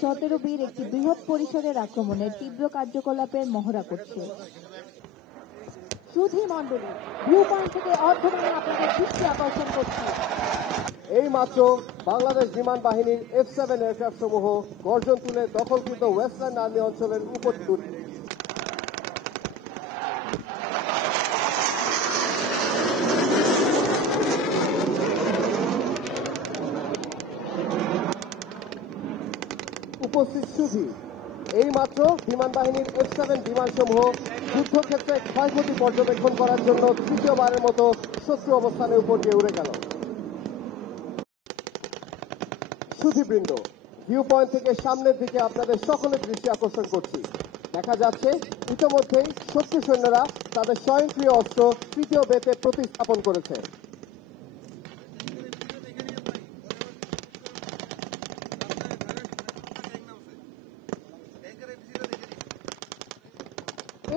17 বীর একটি বৃহৎ পরিসরের আক্রমণের তীব্র কার্যকলাপের মহড়া করছে। সুধী মণ্ডলী, ভিউ পয়েন্ট থেকে অর্ধমানে আপনাদের দৃষ্টি আকর্ষণ করছি। এই মাত্র বাংলাদেশ বিমান বাহিনীর F-7 এয়ারক্রাফট সমূহ গর্জন তুলে দখলকৃত ওয়েস্টার্ন আর্মি অঞ্চলের উপর উপস্থিত সুধী, এই মাত্র বিমান বাহিনীর F-7 বিমানসমূহ যুদ্ধক্ষেত্রে ক্ষয়ক্ষতি পর্যবেক্ষণ করার জন্য তৃতীয়বারের মতো শত্রু অবস্থানের উপর দিয়ে উড়ে গেল। সুধীবৃন্দ, ভিউ পয়েন্ট থেকে সামনের দিকে আপনাদের সকলের দৃষ্টি আকর্ষণ করছি। দেখা যাচ্ছে ইতোমধ্যেই শত্রু সৈন্যরা তাদের স্বয়ংক্রিয় অস্ত্র তৃতীয় বেতে প্রতিস্থাপন করেছে।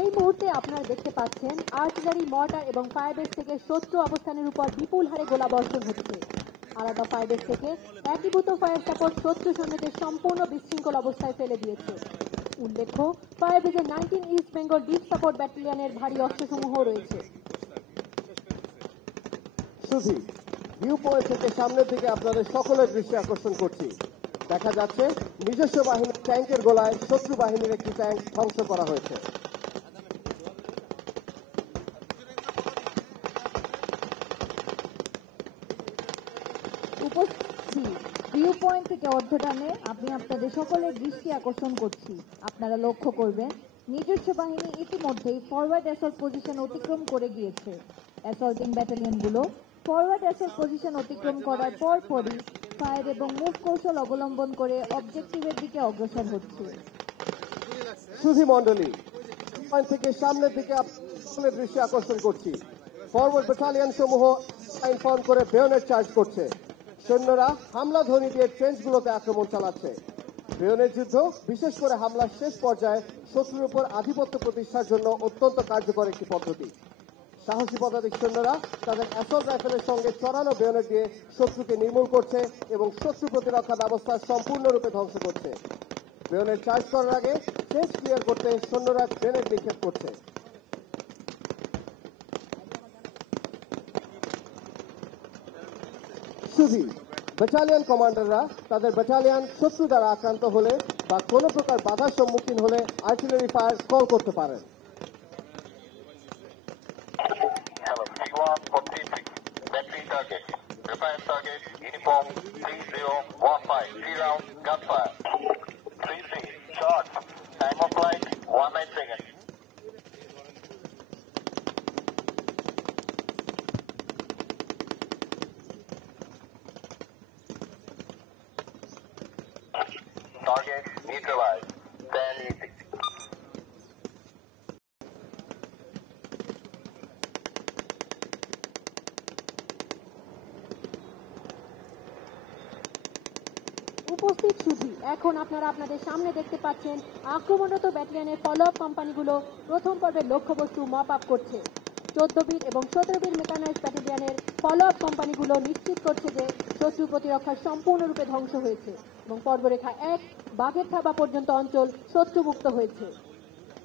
এই মুহূর্তে আপনারা দেখতে পাচ্ছেন আর্টিলারি, মর্টার এবং ফায়ারবেস থেকে শত্রু অবস্থানের উপর বিপুল হারে গোলাবর্ষণ হচ্ছে। আলাদা ফায়ারবেস থেকে একীভূত ফায়ার সাপোর্ট শত্রু সৈন্যদের সম্পূর্ণ বিশৃঙ্খল অবস্থায় ফেলে দিয়েছে। উল্লেখ্য, ফায়ারবেসের 19 ইস্ট বেঙ্গল ডিপ সাপোর্ট ব্যাটালিয়নের ভারী অস্ত্রসমূহ রয়েছে। সুধী, ভিউ পয়েন্ট থেকে সামনের দিকে আপনাদের সকলের দৃষ্টি আকর্ষণ করছি। দেখা যাচ্ছে নিজস্ব বাহিনীর ট্যাঙ্কের গোলায় শত্রু বাহিনীর একটি ট্যাঙ্ক ধ্বংস করা হয়েছে। ভিউ পয়েন্ট থেকে অর্ধটানে আমি আপনাদের সকলের দৃষ্টি আকর্ষণ করছি। আপনারা লক্ষ্য করবেন নিজস্ব বাহিনী ইতিমধ্যেই ফরওয়ার্ড অ্যাসল্ট পজিশন অতিক্রম করে গিয়েছে। অ্যাসল্টিং ব্যাটালিয়নগুলো ফরওয়ার্ড অ্যাসল্ট পজিশন অতিক্রম করার পরপরই ফায়ার এবং মুভ কৌশল অবলম্বন করে অবজেক্টিভের দিকে অগ্রসর হচ্ছে। সুধী মণ্ডলী, পয়েন্ট থেকে সামনের দিকে আপনাদের দৃষ্টি আকর্ষণ করছি। ফরওয়ার্ড ব্যাটালিয়ন সমূহ লাইন ফর্ম করে বেয়নেট চার্জ করছে। সৈন্যরা হামলা ধ্বনি দিয়ে ট্রেঞ্চগুলোতে আক্রমণ চালাচ্ছে। বেয়নেট যুদ্ধ বিশেষ করে হামলার শেষ পর্যায়ে শত্রুর উপর আধিপত্য প্রতিষ্ঠার জন্য অত্যন্ত কার্যকর একটি পদ্ধতি। সাহসী পদাতিক সৈন্যরা তাদের অ্যাসল্ট রাইফেলের সঙ্গে চড়ানো বেয়নেট দিয়ে শত্রুকে নির্মূল করছে এবং শত্রু প্রতিরক্ষা ব্যবস্থা সম্পূর্ণরূপে ধ্বংস করছে। বেয়নেট চার্জ করার আগে ট্রেঞ্চ ক্লিয়ার করতে সৈন্যরা গ্রেনেড নিক্ষেপ করছে। সুধী, ব্যাটালিয়ন কমান্ডাররা তাদের ব্যাটালিয়ন শত্রু দ্বারা আক্রান্ত হলে বা কোনো প্রকার বাধার সম্মুখীন হলে আর্টিলারি ফায়ার কল করতে পারেন। Target neutralized. Stand easy. উপস্থিত সুধী, এখন আপনারা আপনাদের সামনে দেখতে পাচ্ছেন আক্রমণরত ব্যাটালিয়নের ফলো আপ কোম্পানিগুলো প্রথম পর্বের লক্ষ্যবস্তু মপ আপ করছে। 14 বীর এবং 17 বীর মেকানাইজড ব্যাটালিয়নের ফলো আপ কোম্পানিগুলো নিশ্চিত করছে যে শত্রু প্রতিরক্ষা সম্পূর্ণরূপে ধ্বংস হয়েছে এবং পর্বরেখা 1 বাঘের থাবা পর্যন্ত অঞ্চল শত্রুমুক্ত হয়েছে।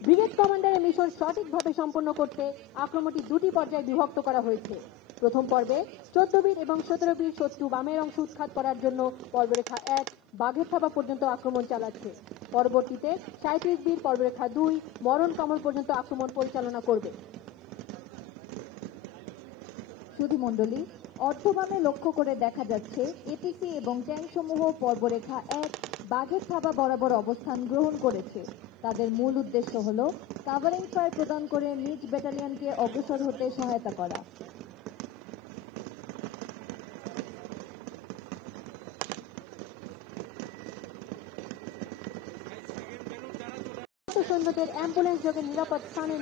ব্রিগেড কমান্ডারের মিশন সঠিকভাবে সম্পন্ন করতে আক্রমণটি দুটি পর্যায়ে বিভক্ত করা হয়েছে। প্রথম পর্বে 14 বীর এবং 17 বীর শত্রু বামের অংশ উৎখাত করার জন্য পর্বরেখা 1 বাঘের থাবা পর্যন্ত আক্রমণ চালাচ্ছে। পরবর্তীতে 37 বীর পর্বরেখা 2 মরণ কমল পর্যন্ত আক্রমণ পরিচালনা করবে। সুধী মণ্ডলী, অর্ধবামে লক্ষ্য করে দেখা যাচ্ছে এটিসি এবং ট্যাঙ্ক সমূহ পর্বরেখা 1 বাঘের থাবা বরাবর অবস্থান গ্রহণ করেছে। তাদের মূল উদ্দেশ্য হল কাভারিং ফায়ার প্রদান করে নিজ ব্যাটালিয়নকে অগ্রসর হতে সহায়তা করা। সৈন্যদের অ্যাম্বুলেন্স যোগে নিরাপদ স্থানে।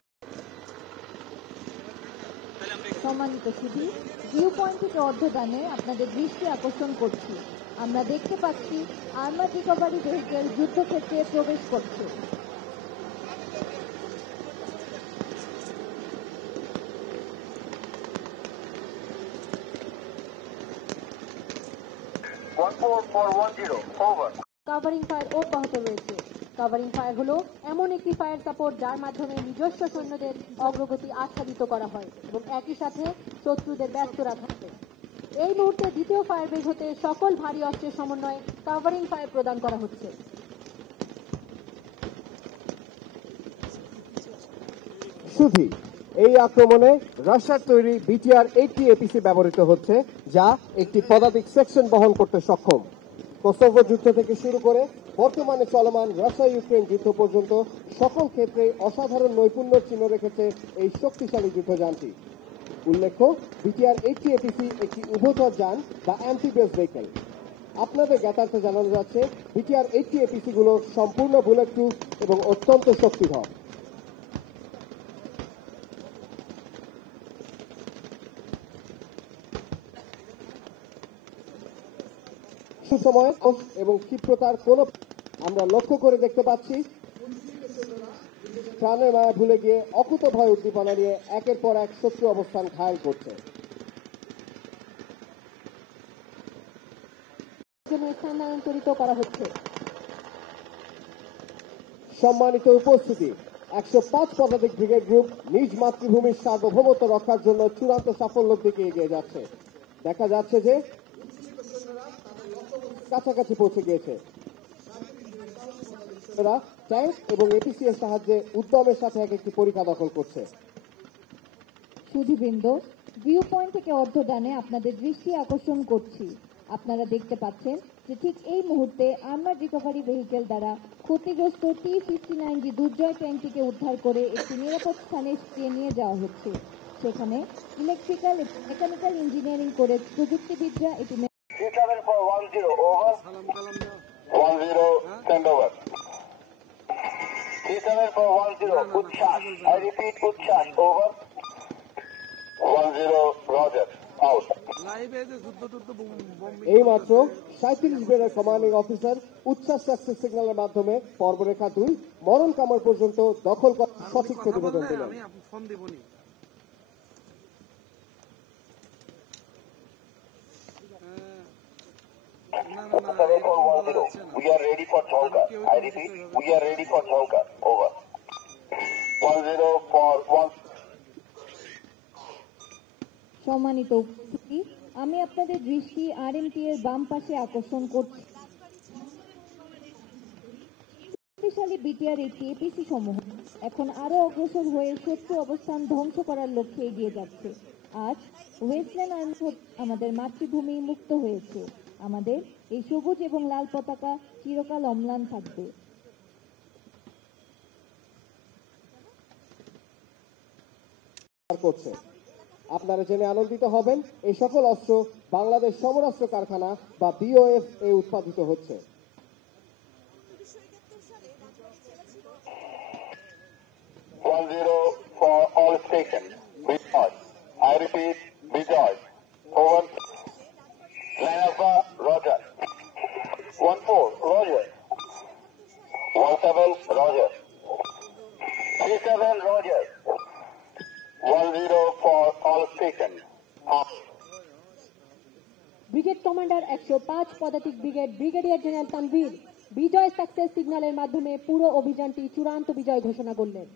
সম্মানিত সুধী, ভিউ পয়েন্ট থেকে অর্ধদানে আপনাদের দৃষ্টি আকর্ষণ করছি। আমরা দেখতে পাচ্ছি আর্মার রিকভারি ভেহিকেল যুদ্ধক্ষেত্রে প্রবেশ করছে। কাভারিং ফায়ার অব্যাহত রয়েছে। কাভারিং ফায়ার হলো এমন একটি ফায়ার সাপোর্ট যার মাধ্যমে নিজস্ব সৈন্যদের অগ্রগতি আচ্ছাদিত করা হয় এবং একই সাথে শত্রুদের ব্যস্ত রাখা হয়। এই মুহূর্তে দ্বিতীয় ফায়ার বেজ হতে সকল ভারী অস্ত্রের সমন্বয়ে কাভারিং ফায়ার প্রদান করা হচ্ছে। সুধী, এই আক্রমণে রাশিয়ার তৈরি BTR-80 এপিসি ব্যবহৃত হচ্ছে, যা একটি পদাতিক সেকশন বহন করতে সক্ষম। কোসোভো যুদ্ধ থেকে শুরু করে বর্তমানে চলমান রাশিয়া ইউক্রেন যুদ্ধ পর্যন্ত সকল ক্ষেত্রে অসাধারণ নৈপুণ্য চিহ্ন রেখেছে এই শক্তিশালী যুদ্ধযানটি। উল্লেখ্য, BTR-80 এপিসি একটি উভচর যান বা অ্যাম্ফিবিয়াস ভেহিকল। আপনাদের জ্ঞাতার্থে জানানো যাচ্ছে BTR-80 এপিসি গুলো সম্পূর্ণ বুলেট প্রুফ এবং অত্যন্ত শক্তিধর। সময় এবং ক্ষিপ্রতার কোনো আমরা লক্ষ্য করে দেখতে পাচ্ছি প্রাণের মায়া ভুলে গিয়ে অকুত ভয় উদ্দীপনা নিয়ে একের পর এক শত্রু অবস্থান ঘায়েল করছে। স্থানান্তরিত করা হচ্ছে। সম্মানিত উপস্থিতি, 105 পদাতিক ব্রিগেড গ্রুপ নিজ মাতৃভূমির সার্বভৌমত্ব রক্ষার জন্য চূড়ান্ত সাফল্যের দিকে এগিয়ে যাচ্ছে। দেখা যাচ্ছে যে কাছাকাছি পৌঁছে গিয়েছে। ট্যাঙ্ক এবং এপিসি এর সাহায্যে উদ্যমের সাথে এক একটি পরীক্ষা দখল করছে। সুধীবৃন্দ, ভিউ পয়েন্ট থেকে অর্ধ ডানে আপনাদের দৃষ্টি আকর্ষণ করছি। আপনারা দেখতে পাচ্ছেন যে ঠিক এই মুহূর্তে আর্মার রিকভারি ভেহিকেল দ্বারা ক্ষতিগ্রস্ত T-59G দুর্জয় ট্যাঙ্কটিকে উদ্ধার করে একটি নিরাপদ স্থানে সরিয়ে নিয়ে যাওয়া হচ্ছে। সেখানে ইলেকট্রিক্যাল এবং মেকানিক্যাল ইঞ্জিনিয়ারিং করে প্রযুক্তিবিদরা এটি C7410, over. 10, send over. C7410, Utshas. I repeat, Utshas, over. 10, Roger, out. এই মাত্র 37 গ্রেডের কমান্ডিং অফিসার উচ্ছ্বাস সাকসেস সিগন্যালের মাধ্যমে পর্বরেখা 2 মরণ কামড় পর্যন্ত দখল করার সঠিক প্রতিবেদন দিলেন। We are ready for Chowka. I repeat, we are ready for Chowka, over. 10 for 1. সম্মানিত উপস্থিতি, আমি আপনাদের দৃষ্টি আরএমটি এর বাম পাশে আকর্ষণ করছি। শক্তিশালী BTR-80 এপিসি সমূহ এখন আরো অগ্রসর হয়ে শত্রু অবস্থান ধ্বংস করার লক্ষ্যে এগিয়ে যাচ্ছে। আজ ওয়েস্টল্যান্ড আর্মি আমাদের মাতৃভূমি মুক্ত হয়েছে। আমাদের এই সবুজ এবং লাল পতাকা চিরকাল অম্লান থাকবে। করছে। আপনারা জেনে আনন্দিত হবেন, এই সকল অস্ত্র বাংলাদেশ সমরাস্ত্র কারখানা বা BOF এ উৎপাদিত হচ্ছে। 10 for all stations. Bijoy. I repeat, Bijoy. Over. Line Alpha, Roger. 14, Roger. 17, Roger. 37, Roger. 10 for all stations. Brigade commander 105 পদাতিক ব্রিগেড ব্রিগেডিয়ার জেনারেল তানভীর বিজয় সাকসেস সিগন্যালের মাধ্যমে পুরো অভিযানটি চূড়ান্ত বিজয় ঘোষণা করলেন।